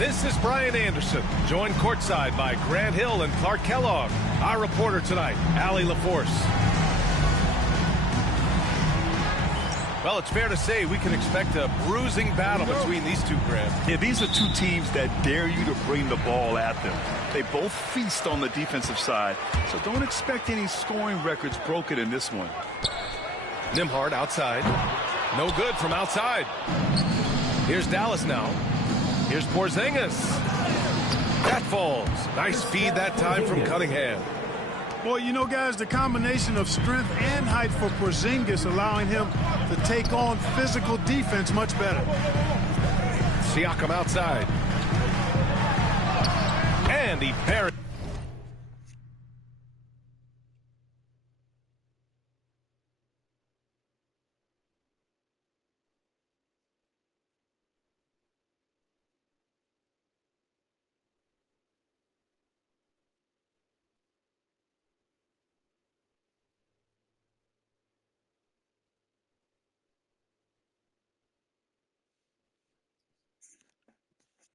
This is Brian Anderson, joined courtside by Grant Hill and Clark Kellogg. Our reporter tonight, Allie LaForce. Well, it's fair to say we can expect a bruising battle between these two, Grant. Yeah, these are two teams that dare you to bring the ball at them. They both feast on the defensive side, so don't expect any scoring records broken in this one. Nembhard outside. No good from outside. Here's Dallas now. Here's Porzingis. That falls. Nice feed that time from Cunningham. Well, you know, guys, the combination of strength and height for Porzingis allowing him to take on physical defense much better. Siakam outside. And he buried.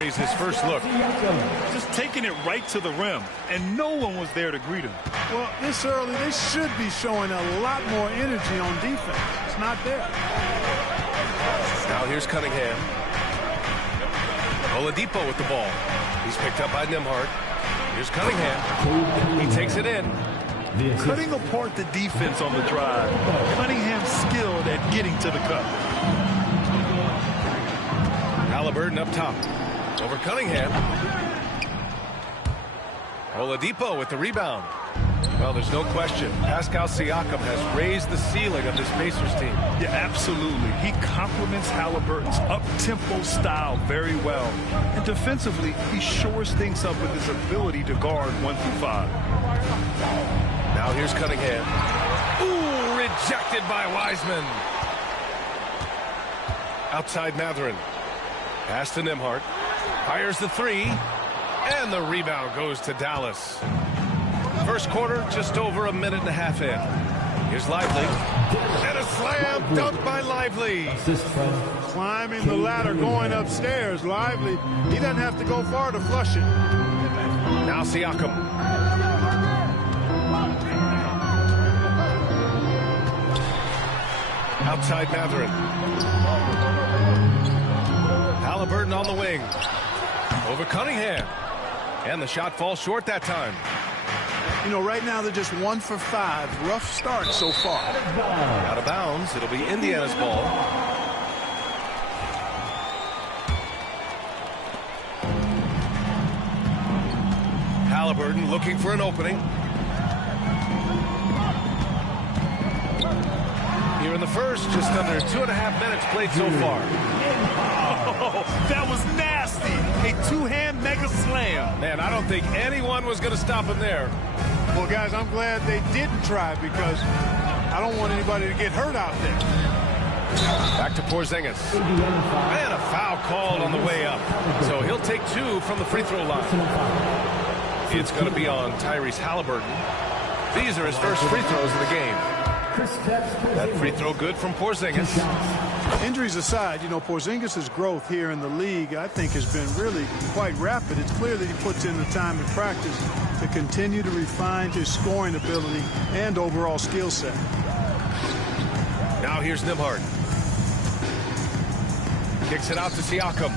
His first look. Just taking it right to the rim, and no one was there to greet him. Well, this early, they should be showing a lot more energy on defense. It's not there. Now here's Cunningham. Oladipo with the ball. He's picked up by Nembhard. Here's Cunningham. He takes it in. Cutting apart the defense on the drive. Cunningham skilled at getting to the cup. Halliburton up top. Over Cunningham. Oladipo with the rebound. Well, there's no question. Pascal Siakam has raised the ceiling of this Pacers team. Yeah, absolutely. He complements Halliburton's up-tempo style very well. And defensively, he shores things up with his ability to guard 1 through 5. Now here's Cunningham. Ooh, rejected by Wiseman. Outside Mathurin. Pass to Nembhard. Fires the three. And the rebound goes to Dallas. First quarter, just over a minute and a half in. Here's Lively. And a slam dunk by Lively. Climbing the ladder, going upstairs. Lively. He doesn't have to go far to flush it. Now Siakam. Outside Mathurin. Halliburton on the wing. Over Cunningham. And the shot falls short that time. You know, right now they're just 1 for 5. Rough start so far. Out of bounds. It'll be Indiana's ball. Halliburton looking for an opening. Here in the first, just under 2.5 minutes played so far. Oh, that was nasty. A two-hand mega slam. Man, I don't think anyone was going to stop him there. Well, guys, I'm glad they didn't try because I don't want anybody to get hurt out there. Back to Porzingis. And a foul called on the way up. So he'll take 2 from the free throw line. It's going to be on Tyrese Halliburton. These are his first free throws of the game. That free throw good from Porzingis. Injuries aside, you know, Porzingis' growth here in the league, I think, has been really quite rapid. It's clear that he puts in the time in practice to continue to refine his scoring ability and overall skill set. Now here's Nembhard. Kicks it out to Siakam.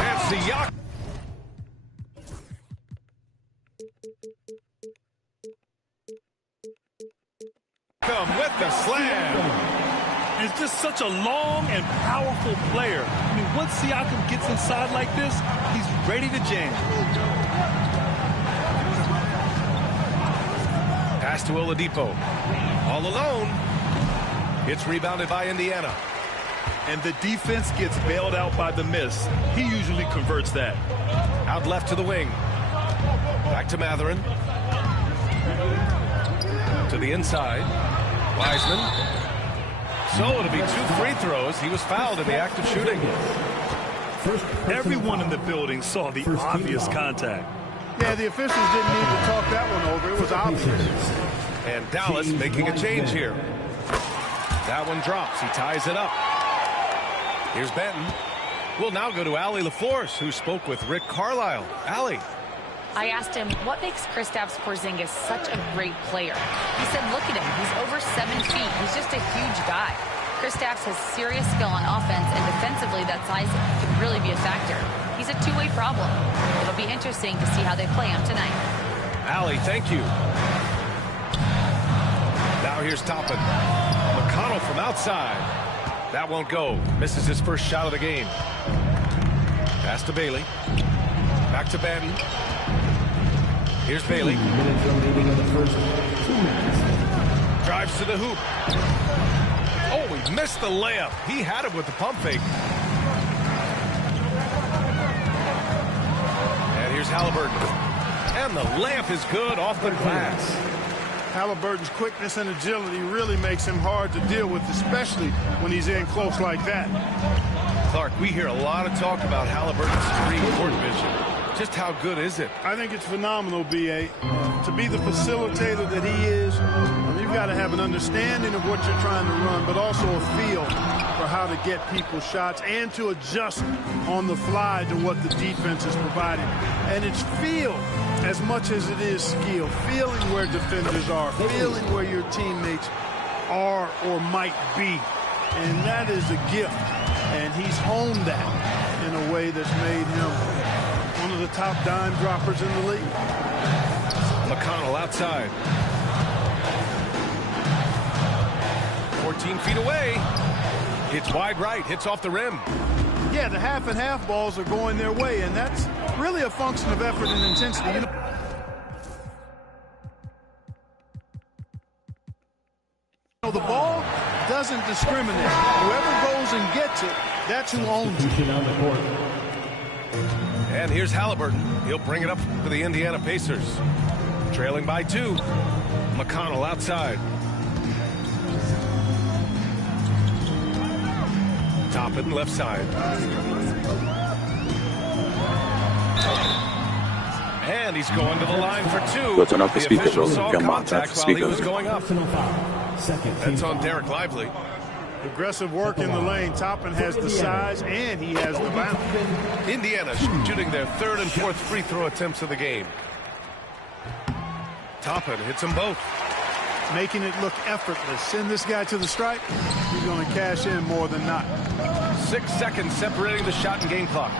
And Siakam. With the slam. It's just such a long and powerful player. I mean, once Siakam gets inside like this, he's ready to jam. Pass to Oladipo. All alone. It's rebounded by Indiana. And the defense gets bailed out by the miss. He usually converts that. Out left to the wing. Back to Mathurin. To the inside. Wiseman. So it'll be 2 free throws. He was fouled in the act of shooting. Everyone in the building saw the obvious contact. Yeah, the officials didn't need to talk that one over. It was obvious. And Dallas making a change here. That one drops. He ties it up. Here's Benton. We'll now go to Allie LaForce, who spoke with Rick Carlisle. Allie. I asked him, what makes Kristaps Porzingis such a great player? He said, look at him. He's over 7 feet. He's just a huge guy. Kristaps has serious skill on offense, and defensively, that size can really be a factor. He's a two-way problem. It'll be interesting to see how they play him tonight. Allie, thank you. Now here's Toppin. McConnell from outside. That won't go. Misses his first shot of the game. Pass to Bailey. Back to Banton. Here's Bailey. Drives to the hoop. Oh, he missed the layup. He had it with the pump fake. And here's Halliburton. And the layup is good off the glass. Halliburton's quickness and agility really makes him hard to deal with, especially when he's in close like that. Clark, we hear a lot of talk about Halliburton's supreme court vision. Just how good is it? I think it's phenomenal, B.A. To be the facilitator that he is, you've got to have an understanding of what you're trying to run, but also a feel for how to get people shots and to adjust on the fly to what the defense is providing. And it's feel as much as it is skill. Feeling where defenders are, feeling where your teammates are or might be. And that is a gift. And he's honed that in a way that's made him one of the top dime droppers in the league. McConnell outside. 14 feet away. It's wide right. Hits off the rim. Yeah, the half and half balls are going their way, and that's really a function of effort and intensity. You know, the ball doesn't discriminate. Whoever goes and gets it, that's who owns it. And here's Halliburton. He'll bring it up for the Indiana Pacers. Trailing by 2. McConnell outside. Toppin left side. And he's going to the line for 2. Go turn off the speaker, official bro. saw Come on, contact tap while the he speaker. was going up. That's on Derek Lively. Aggressive work in the lane. Toppin has the size and he has the bounce. Indiana shooting their 3rd and 4th free throw attempts of the game. Toppin hits them both. Making it look effortless. Send this guy to the stripe. He's going to cash in more than not. 6 seconds separating the shot and game clocks.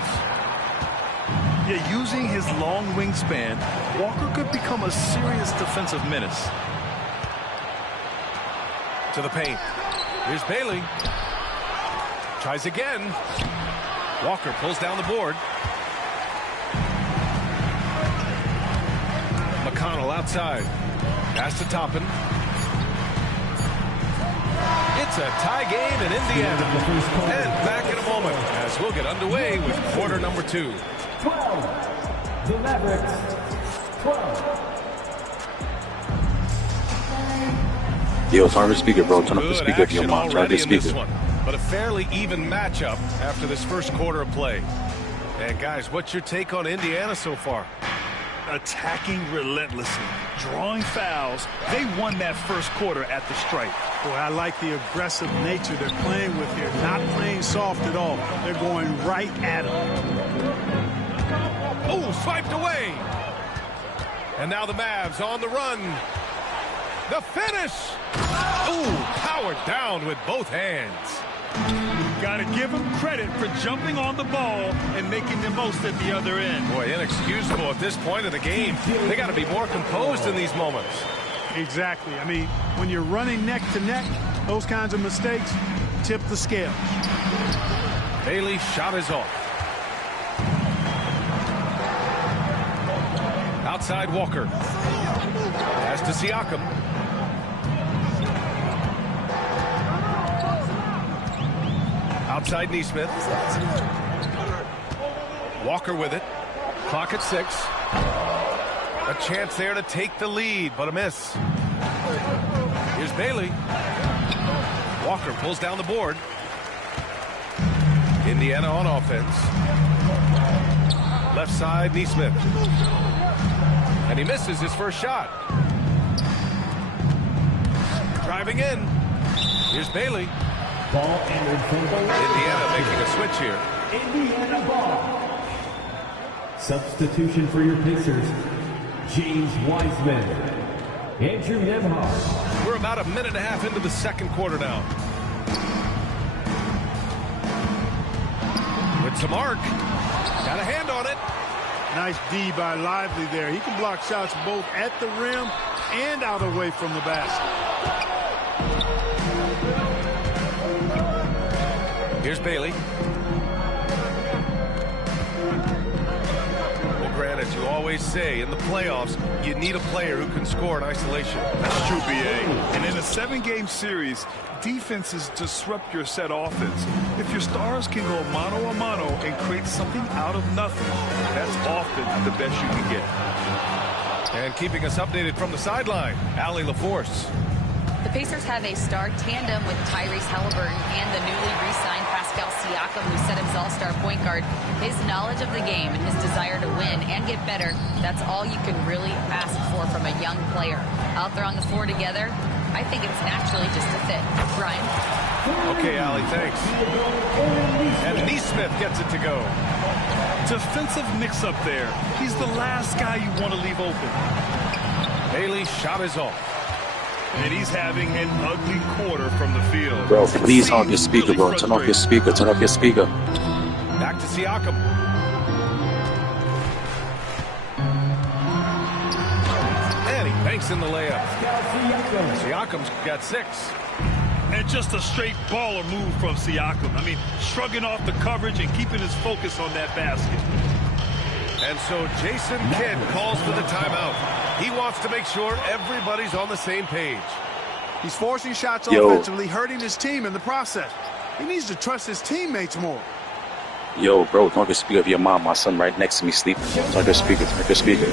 Yeah, using his long wingspan, Walker could become a serious defensive menace. To the paint. Here's Bailey. Tries again. Walker pulls down the board. McConnell outside. Pass to Toppin. It's a tie game in Indiana. And back in a moment as we'll get underway with quarter number 2. 12. The Mavericks. 12. Yo, turn the speaker, bro. Turn up the Good speaker if you action want. Turn already the in this speaker. one, but a fairly even matchup after this first quarter of play. And guys, what's your take on Indiana so far? Attacking relentlessly, drawing fouls. They won that first quarter at the stripe. Boy, I like the aggressive nature they're playing with here. Not playing soft at all. They're going right at him. Oh, swiped away. And now the Mavs on the run. The finish. Oh, powered down with both hands. Got to give him credit for jumping on the ball and making the most at the other end. Boy, inexcusable at this point of the game. They got to be more composed in these moments. Exactly. I mean, when you're running neck to neck, those kinds of mistakes tip the scale. Bailey's shot is off. Outside Walker. Pass to Siakam. Outside Nesmith. Walker with it. Clock at 6. A chance there to take the lead, but a miss. Here's Bailey. Walker pulls down the board. Indiana on offense. Left side, Nesmith. And he misses his first shot. Driving in. Here's Bailey. Ball entered from the Indiana making a switch here. Indiana ball. Substitution for your Pacers, James Wiseman, Andrew Nembhard. We're about a minute and a half into the second quarter now. With some arc. Got a hand on it. Nice D by Lively there. He can block shots both at the rim and out away from the basket. Here's Bailey. Well, Grant, as you always say, in the playoffs, you need a player who can score in isolation. That's true, BA. And in a 7-game series, defenses disrupt your set offense. If your stars can go mano a mano and create something out of nothing, that's often the best you can get. And keeping us updated from the sideline, Allie LaForce. The Pacers have a star tandem with Tyrese Halliburton and the newly re-signed Pascal Siakam, who set his all-star point guard. His knowledge of the game and his desire to win and get better, that's all you can really ask for from a young player. Out there on the floor together, I think it's naturally just a fit. Brian? Okay, Allie, thanks. And Nesmith gets it to go. Defensive mix-up there. He's the last guy you want to leave open. Bailey's shot is off. And he's having an ugly quarter from the field. Bro, please turn off your speaker, bro. Turn off your speaker. Turn off your speaker. Back to Siakam. And he banks in the layup. Siakam's got 6. And just a straight baller move from Siakam. I mean, shrugging off the coverage and keeping his focus on that basket. And so Jason Kidd calls for the timeout. He wants to make sure everybody's on the same page. He's forcing shots offensively, hurting his team in the process. He needs to trust his teammates more. Yo, bro, don't get speaker of your mom. My son right next to me sleeping. Don't get speaker. Don't get speaker.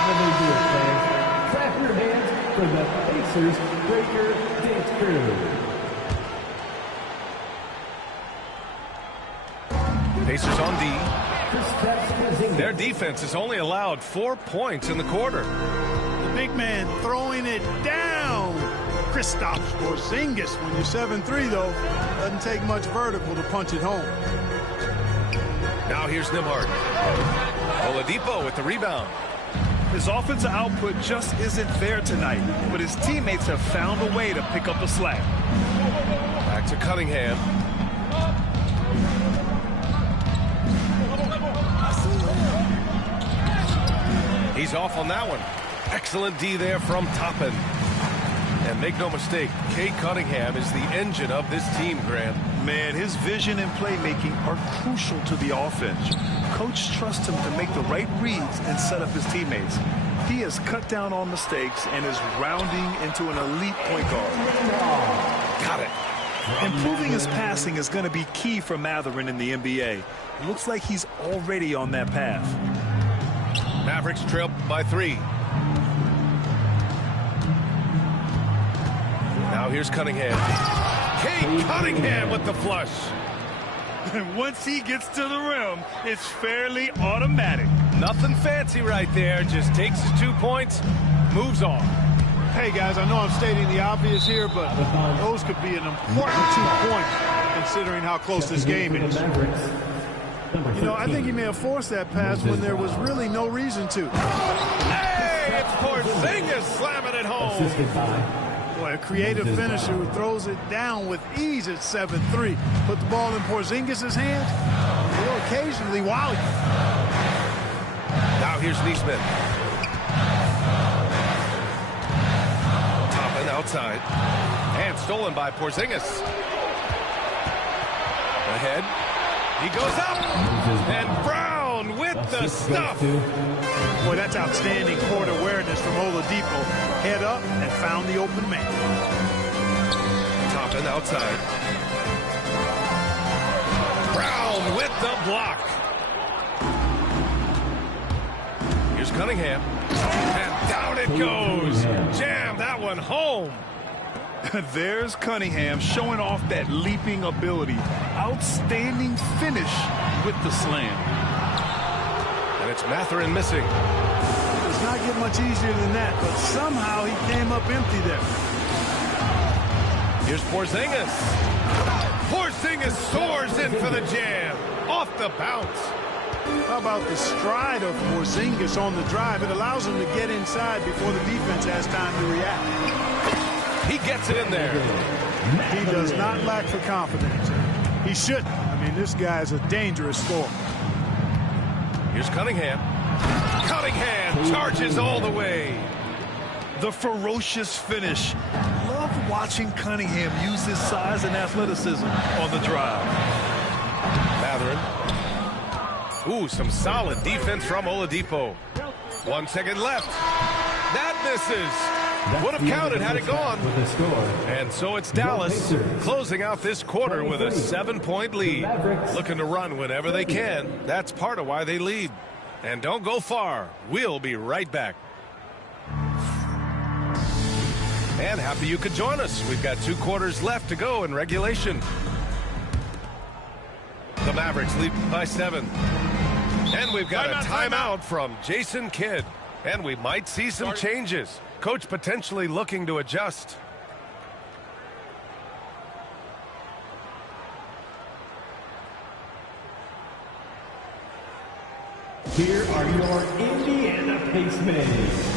how they do it, fans. Clap your hands for the Pacers Breaker Dance Crew. Pacers on D. Kristaps Porzingis. Their defense has only allowed 4 points in the quarter. The big man throwing it down. Kristaps Porzingis. When you're 7'3", though, doesn't take much vertical to punch it home. Now here's Nembhard. Oladipo with the rebound. His offensive output just isn't there tonight, but his teammates have found a way to pick up the slack. Back to Cunningham. He's off on that one. Excellent D there from Toppin. And make no mistake, Cade Cunningham is the engine of this team, Grant. Man, his vision and playmaking are crucial to the offense. Coach trusts him to make the right reads and set up his teammates. He has cut down on mistakes and is rounding into an elite point guard. Got it. Improving his passing is going to be key for Mathurin in the NBA. It looks like he's already on that path. Mavericks trail by 3. Now here's Cunningham. Cade Cunningham with the flush. And once he gets to the rim, it's fairly automatic. Nothing fancy right there. Just takes his 2 points, moves on. Hey, guys, I know I'm stating the obvious here, but those could be an important 2 points considering how close this game is. You know, I think he may have forced that pass when there was really no reason to. Hey, it's Porzingis slamming it home. Boy, a creative finisher who throws it down with ease at 7'3". Put the ball in Porzingis' hands, he'll occasionally wow you. Now here's Neesmith. Toppin outside. And stolen by Porzingis. Ahead. He goes up. And Brown with the stuff. Boy, that's outstanding court awareness from Oladipo. Head up and found the open man. Toppin outside. Brown with the block. Here's Cunningham. And down it goes. Jam that one home. There's Cunningham showing off that leaping ability. Outstanding finish with the slam. And it's Mathurin missing. It does not get much easier than that, but somehow he came up empty there. Here's Porzingis. Porzingis soars in for the jam. Off the bounce. How about the stride of Porzingis on the drive? It allows him to get inside before the defense has time to react. He gets it in there. He does not lack for confidence. He shouldn't. I mean, this guy is a dangerous scorer. Here's Cunningham. Cunningham charges all the way. The ferocious finish. Love watching Cunningham use his size and athleticism on the drive. Mathurin. Ooh, some solid defense from Oladipo. 1 second left. That misses. Would have counted had it gone. And so it's Dallas closing out this quarter with a 7-point lead. Looking to run whenever they can. That's part of why they lead. And don't go far. We'll be right back. And happy you could join us. We've got 2 quarters left to go in regulation. The Mavericks lead by 7. And we've got a timeout from Jason Kidd. And we might see some changes. Coach potentially looking to adjust. Here are your Indiana Pacemen.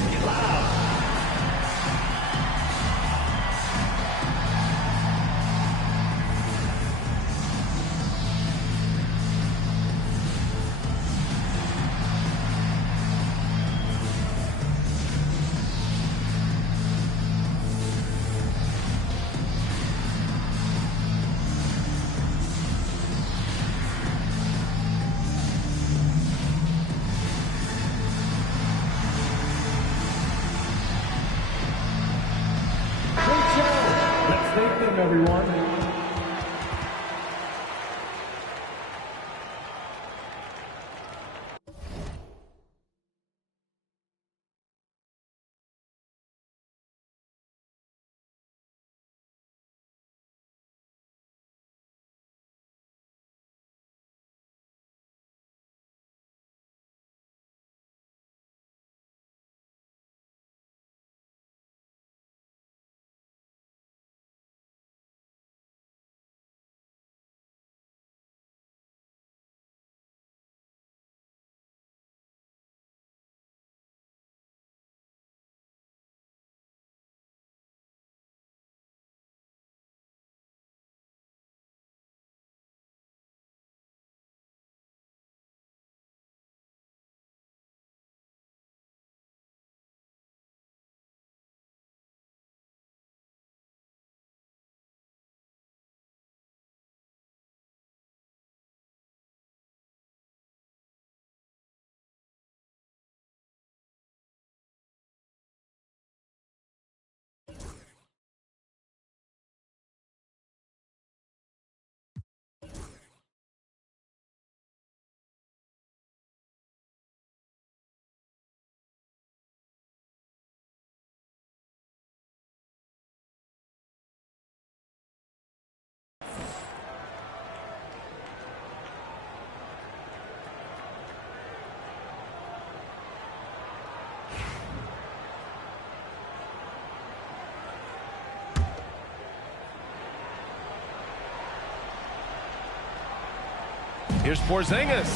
Here's Porzingis.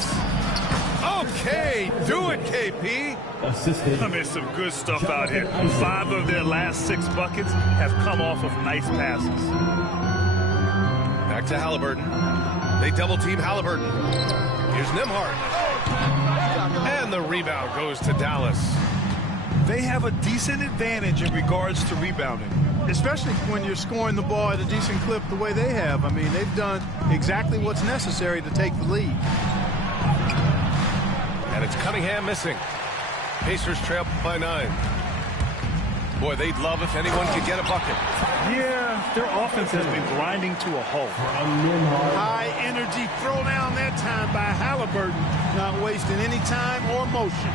Okay, do it, KP. Assisted. I mean, some good stuff out here. 5 of their last 6 buckets have come off of nice passes. Back to Halliburton. They double-team Halliburton. Here's Nembhard. And the rebound goes to Dallas. They have a decent advantage in regards to rebounding. Especially when you're scoring the ball at a decent clip the way they have. I mean, they've done exactly what's necessary to take the lead. And it's Cunningham missing. Pacers trail by 9. Boy, they'd love if anyone could get a bucket. Yeah, their offense has been grinding to a halt. High energy throw down that time by Halliburton. Not wasting any time or motion.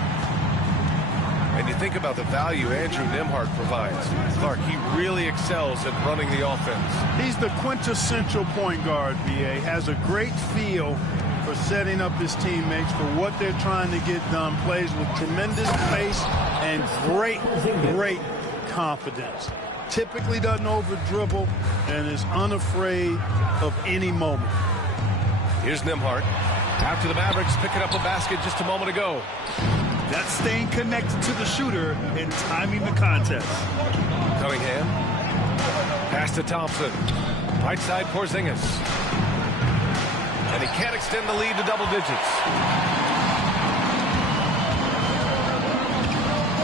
And you think about the value Andrew Nembhard provides. Clark, he really excels at running the offense. He's the quintessential point guard, BA. Has a great feel for setting up his teammates for what they're trying to get done. Plays with tremendous pace and great confidence. Typically doesn't over-dribble and is unafraid of any moment. Here's Nembhard. After the Mavericks picking up a basket just a moment ago. That's staying connected to the shooter and timing the contest. Cunningham. Pass to Thompson. Right side Porzingis. And he can't extend the lead to double digits.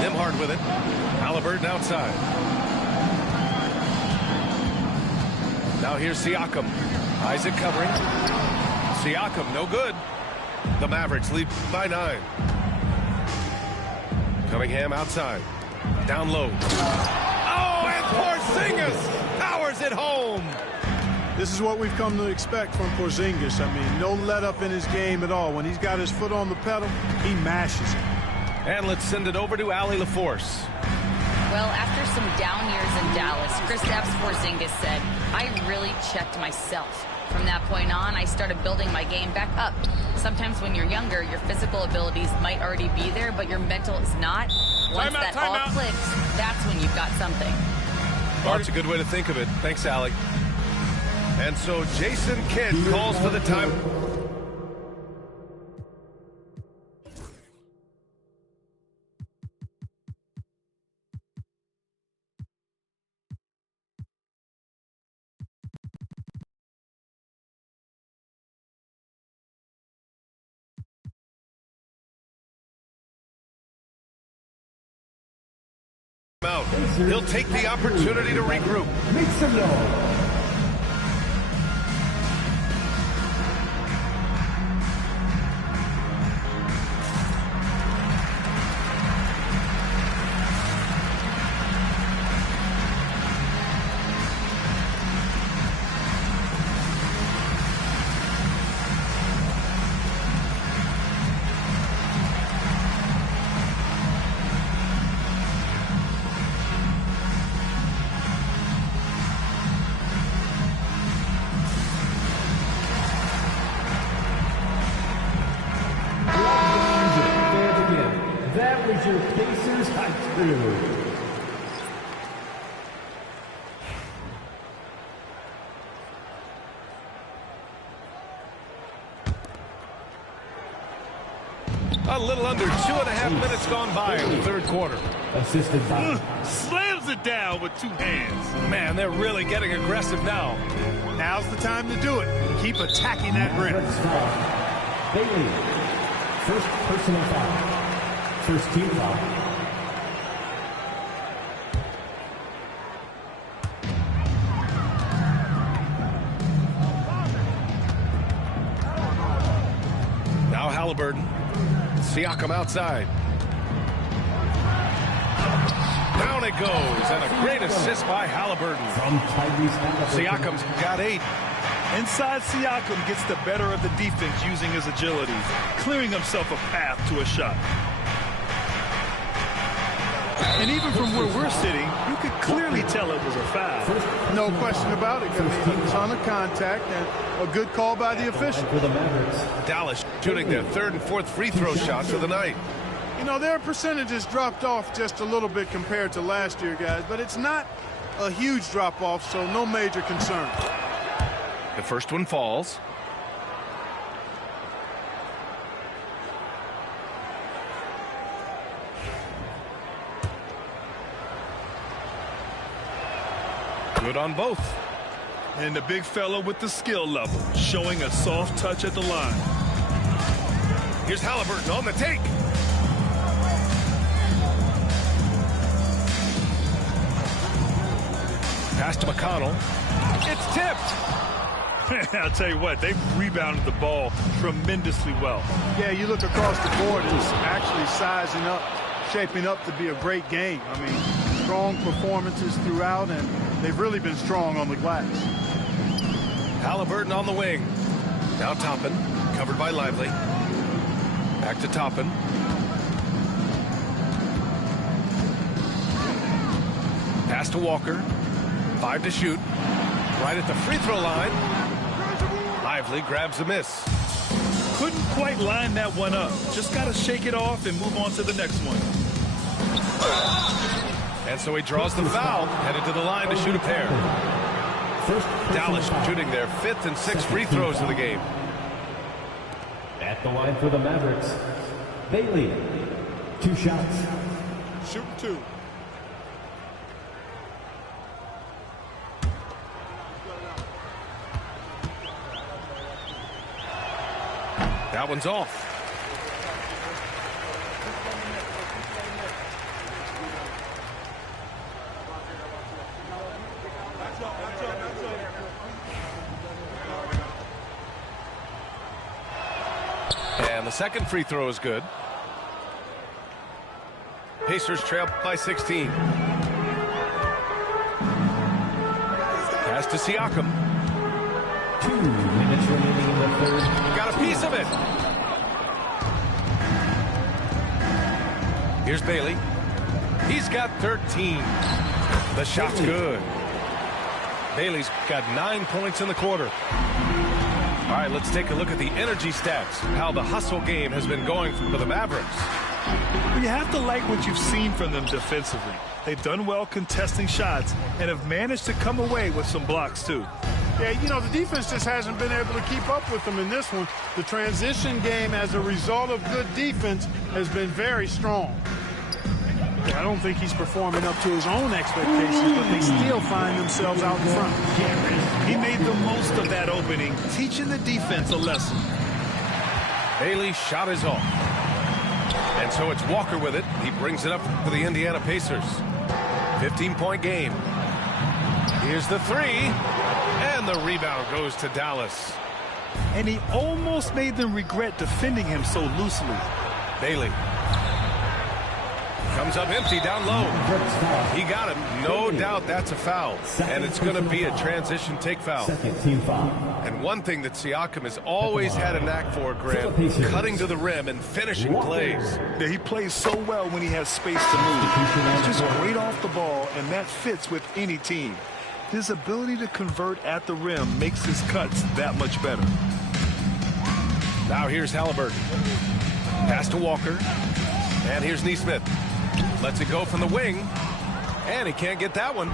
Nembhard with it. Halliburton outside. Now here's Siakam. Isaac covering. Siakam, no good. The Mavericks lead by 9. Cunningham outside. Down low. Oh, and Porzingis powers it home. This is what we've come to expect from Porzingis. I mean, no let up in his game at all. When he's got his foot on the pedal, he mashes it. And let's send it over to Allie LaForce. Well, after some down years in Dallas, Kristaps Porzingis said, I really checked myself. From that point on, I started building my game back up. Sometimes when you're younger, your physical abilities might already be there, but your mental is not. Once that all clicks, that's when you've got something. Oh, that's a good way to think of it. Thanks, Allie. And so Jason Kidd calls for the time. Out. He'll take the opportunity to regroup. Make some noise. Your Pacers high crew. A little under 2.5 minutes gone by in the third quarter. Assisted by Slams it down with 2 hands. Man, they're really getting aggressive now. Now's the time to do it. Keep attacking that rim. Bailey. First personal foul. First team foul. Now Halliburton. Siakam outside. Down it goes, and a great assist by Halliburton. From Tyrese Siakam's got 8. Inside, Siakam gets the better of the defense using his agility, clearing himself a path to a shot. And even from where we're sitting, you could clearly tell it was a foul. No question about it. Going to be a ton of contact and a good call by the official. For the Mavericks. Dallas shooting their 3rd and 4th free throw shots of the night. You know, their percentages dropped off just a little bit compared to last year, guys, but it's not a huge drop-off, so no major concern. The first one falls. Good on both. And the big fella with the skill level, showing a soft touch at the line. Here's Halliburton on the take. Pass to McConnell. It's tipped. I'll tell you what, they've rebounded the ball tremendously well. Yeah, you look across the board, it's actually sizing up, shaping up to be a great game. I mean, strong performances throughout, and they've really been strong on the glass. Halliburton on the wing. Now Toppin, covered by Lively. Back to Toppin. Pass to Walker. 5 to shoot. Right at the free throw line. Lively grabs a miss. Couldn't quite line that one up. Just got to shake it off and move on to the next one. And so he draws the foul, headed to the line to shoot a pair. Dallas shooting their 5th and 6th free throws of the game. At the line for the Mavericks, Bailey. 2 shots. Shoot 2. That one's off. And the second free throw is good. Pacers trail by 16. Pass to Siakam. 2 minutes remaining in the third. Got a piece of it. Here's Bailey. He's got 13. The shot's good. Bailey's got 9 points in the quarter. All right, let's take a look at the energy stats, how the hustle game has been going for the Mavericks. You have to like what you've seen from them defensively. They've done well contesting shots and have managed to come away with some blocks, too. Yeah, you know, the defense just hasn't been able to keep up with them in this one. The transition game, as a result of good defense, has been very strong. I don't think he's performing up to his own expectations, but they still find themselves out in front. He made the most of that opening, teaching the defense a lesson. Bailey's shot is off. And so it's Walker with it. He brings it up for the Indiana Pacers. 15-point game. Here's the 3. And the rebound goes to Dallas. And he almost made them regret defending him so loosely. Bailey. Comes up empty down low. He got him. No doubt that's a foul. And it's going to be a transition take foul. Second team foul. And one thing that Siakam has always had a knack for, Graham, cutting to the rim and finishing plays. Yeah, he plays so well when he has space to move. He's just great off the ball, and that fits with any team. His ability to convert at the rim makes his cuts that much better. Now here's Halliburton. Pass to Walker. And here's Nesmith. Lets it go from the wing. And he can't get that one.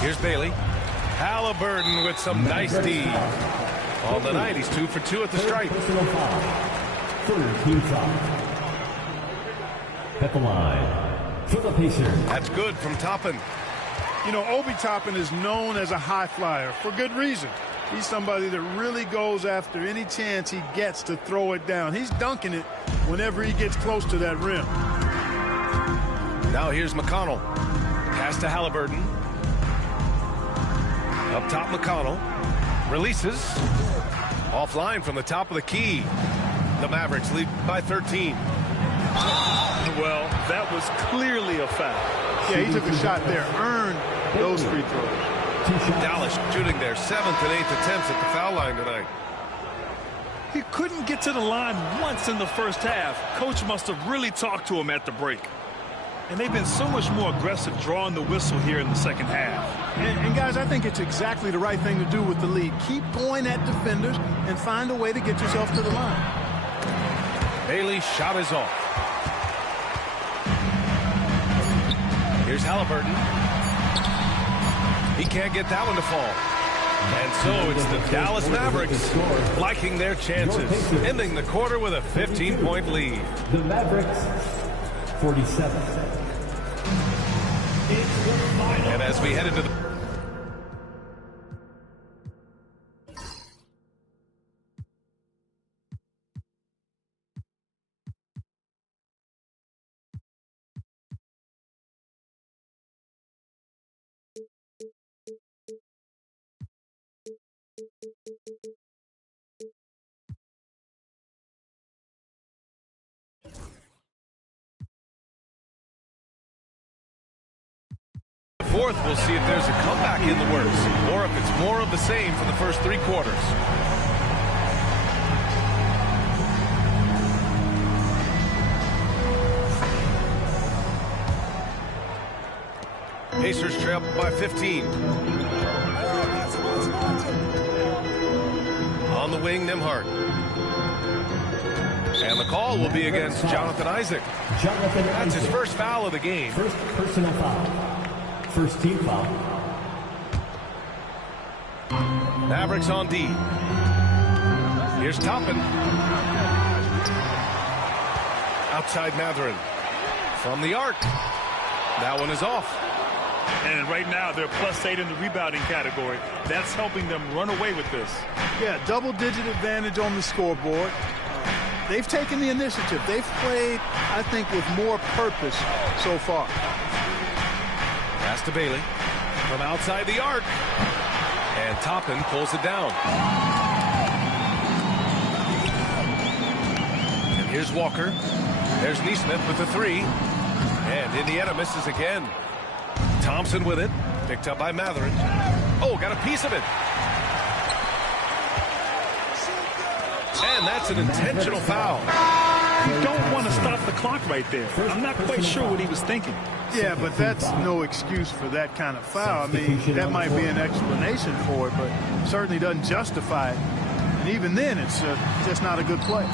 Here's Bailey. Halliburton with some nice D. On the night, he's 2 for 2 at the stripe. Third team foul. At the line for the Pacers. That's good from Toppin. You know, Obi Toppin is known as a high flyer for good reason. He's somebody that really goes after any chance he gets to throw it down. He's dunking it whenever he gets close to that rim. Now here's McConnell. Pass to Halliburton. Up top, McConnell. Releases. Offline from the top of the key. The Mavericks lead by 13. Well, that was clearly a foul. Yeah, he took a shot there. Earned those free throws. Dallas shooting their 7th and 8th attempts at the foul line tonight. He couldn't get to the line once in the first half. Coach must have really talked to him at the break. And they've been so much more aggressive drawing the whistle here in the second half. And guys, I think it's exactly the right thing to do with the lead. Keep going at defenders and find a way to get yourself to the line. Bailey's shot is off. Here's Halliburton. He can't get that one to fall. And so it's the Dallas Mavericks liking their chances, ending the quarter with a 15-point lead. The Mavericks, 47. And as we head into the fourth, we'll see if there's a comeback in the works or if it's more of the same for the first 3 quarters. Pacers trail by 15. On the wing, Nembhard. And the call will be against Jonathan Isaac. That's his first foul of the game. First personal foul. First team foul. Mavericks on D. Here's Toppin. Outside Mathurin. From the arc. That one is off. And right now, they're +8 in the rebounding category. That's helping them run away with this. Yeah, double-digit advantage on the scoreboard. They've taken the initiative. They've played, I think, with more purpose so far. Pass to Bailey. From outside the arc. And Toppin pulls it down. And here's Walker. There's Nesmith with the 3. And Indiana misses again. Thompson with it. Picked up by Mathurin. Oh, got a piece of it. And that's an intentional foul. You don't want to stop the clock right there. I'm not quite sure what he was thinking. Yeah, but that's no excuse for that kind of foul. I mean, that might be an explanation for it, but certainly doesn't justify it. And even then, it's just not a good play.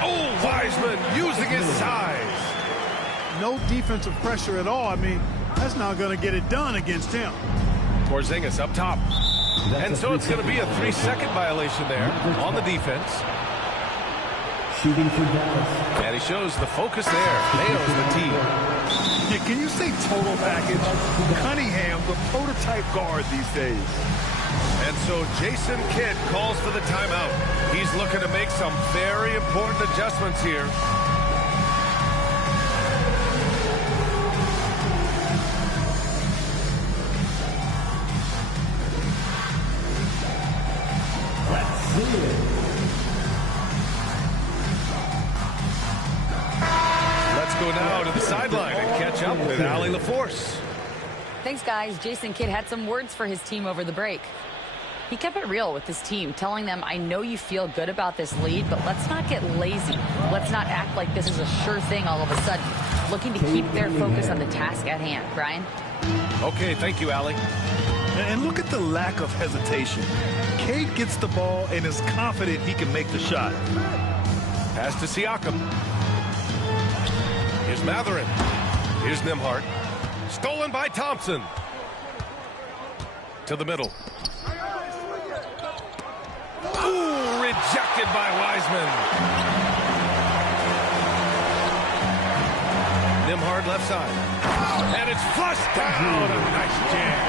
Oh, Wiseman using his size. No defensive pressure at all. I mean, that's not going to get it done against him. Porzingis up top. And so it's going to be a 3-second violation there on the defense. Shooting for Dallas. And he shows the focus there. Nails the team. Yeah, can you say total package? Cunningham, the prototype guard these days. And so Jason Kidd calls for the timeout. He's looking to make some very important adjustments here. Let's go now to the sideline and catch up with Allie LaForce. Thanks, guys. Jason Kidd had some words for his team over the break. He kept it real with his team, telling them, I know you feel good about this lead, but let's not get lazy. Let's not act like this is a sure thing all of a sudden. Looking to keep their focus on the task at hand. Brian? Okay, thank you, Allie. And look at the lack of hesitation. Cade gets the ball and is confident he can make the shot. Pass to Siakam. Here's Mathurin. Here's Nembhard. Stolen by Thompson. To the middle. Ooh, rejected by Wiseman. Nembhard left side. And it's flushed down. A nice jam.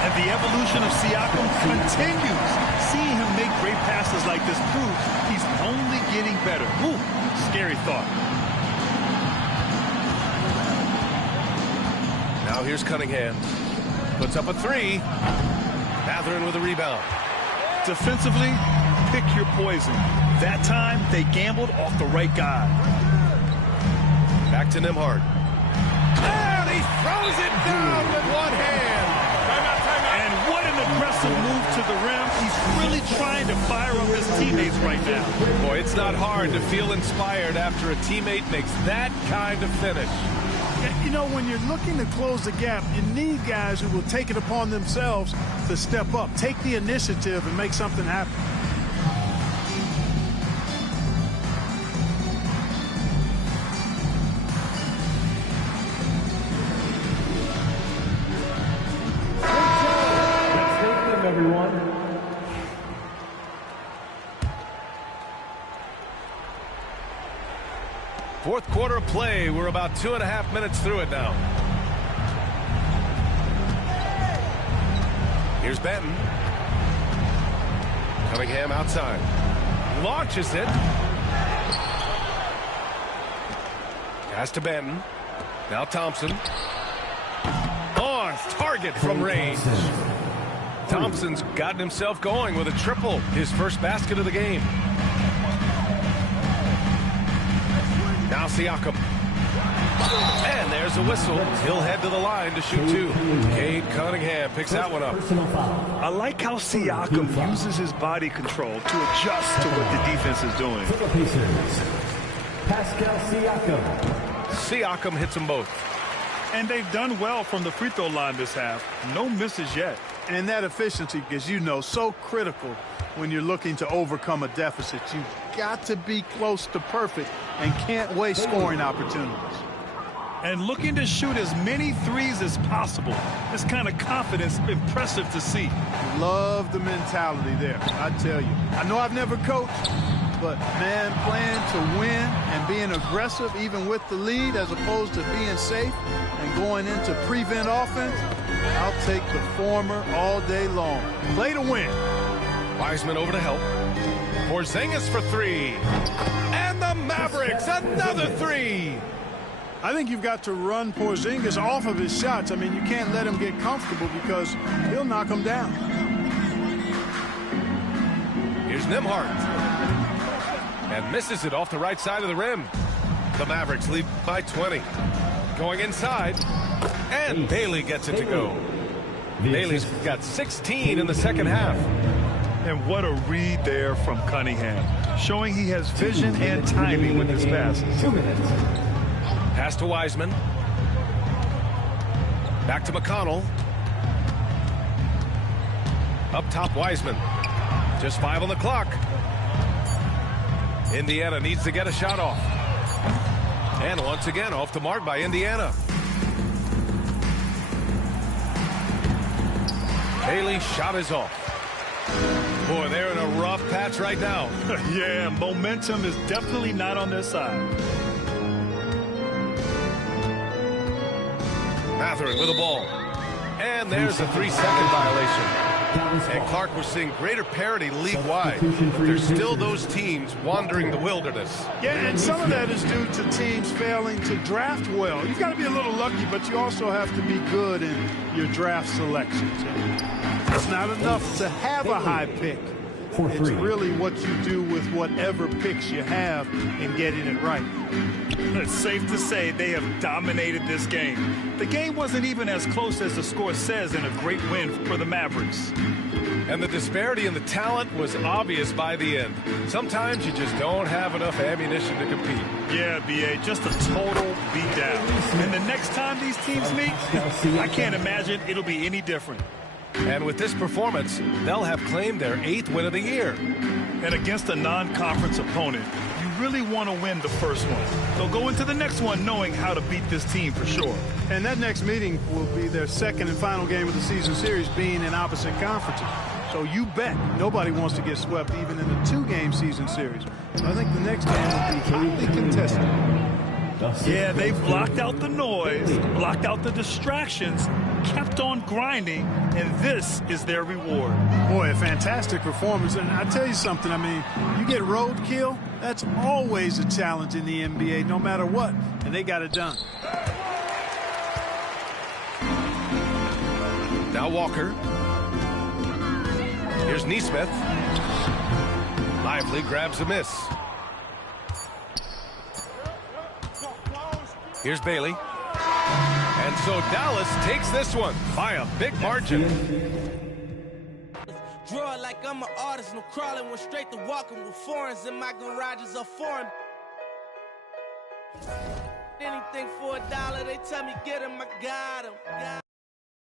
And the evolution of Siakam continues. Seeing him make great passes like this proves he's only getting better. Ooh, scary thought. Now here's Cunningham. Puts up a 3. Mathurin with a rebound. Defensively, pick your poison. That time, they gambled off the right guy. Back to Nembhard. And he throws it down with one hand. And what an aggressive move to the rim. He's really trying to fire up his teammates right now. Boy, it's not hard to feel inspired after a teammate makes that kind of finish. You know, when you're looking to close the gap, you need guys who will take it upon themselves to step up, take the initiative, and make something happen. Let's thank them, everyone. Fourth quarter of play. We're about 2.5 minutes through it now. Here's Benton. Cunningham outside. Launches it. Pass to Benton. Now Thompson. On target from range. Thompson's gotten himself going with a triple. His first basket of the game. Now Siakam. And there's a whistle. He'll head to the line to shoot two. Cade Cunningham picks that one up. I like how Siakam uses his body control to adjust to what the defense is doing. For the Pacers, Pascal Siakam. Siakam hits them both. And they've done well from the free throw line this half. No misses yet. And that efficiency, as you know, so critical when you're looking to overcome a deficit. You've got to be close to perfect and can't waste scoring opportunities. And looking to shoot as many threes as possible. This kind of confidence, impressive to see. Love the mentality there, I tell you. I know I've never coached, but, man, playing to win and being aggressive even with the lead as opposed to being safe and going into prevent offense, I'll take the former all day long. Play to win. Wiseman over to help. Porzingis for three. And the Mavericks, another three. I think you've got to run Porzingis off of his shots. I mean, you can't let him get comfortable because he'll knock him down. Here's Nembhard. And misses it off the right side of the rim. The Mavericks lead by 20. Going inside. And Bailey gets it to go. Bailey's got 16 in the second half. And what a read there from Cunningham. Showing he has vision and timing with his passes. 2 minutes. Pass to Wiseman. Back to McConnell. Up top, Wiseman. Just 5 on the clock. Indiana needs to get a shot off. And once again, off the mark by Indiana. Bailey's shot is off. Boy, they're in a rough patch right now. Yeah, momentum is definitely not on their side. Mathurin with the ball. And there's a 3-second violation. And Clark, we're seeing greater parity league-wide. There's still those teams wandering the wilderness. Yeah, and some of that is due to teams failing to draft well. You've got to be a little lucky, but you also have to be good in your draft selections. It's not enough to have a high pick. It's really what you do with whatever picks you have and getting it right. It's safe to say they have dominated this game. The game wasn't even as close as the score says in a great win for the Mavericks. And the disparity in the talent was obvious by the end. Sometimes you just don't have enough ammunition to compete. Yeah, B.A., just a total beatdown. And the next time these teams meet, I can't imagine it'll be any different. And with this performance, they'll have claimed their 8th win of the year. And against a non-conference opponent, you really want to win the first one. They'll go into the next one knowing how to beat this team for sure. And that next meeting will be their second and final game of the season series, being in opposite conferences. So you bet nobody wants to get swept even in the 2-game season series. I think the next game will be highly contested. Yeah, they've blocked out the noise, blocked out the distractions, kept on grinding, and this is their reward. Boy, a fantastic performance. And I tell you something, I mean, you get roadkill, that's always a challenge in the NBA, no matter what. And they got it done. Now Walker. Here's Nesmith. Lively grabs a miss. Here's Bailey. And so Dallas takes this one by a big margin. Draw it like I'm an artist, no crawling, went straight to walking with foreigns in my garages are foreign. Anything for $1, they tell me get him, I got him.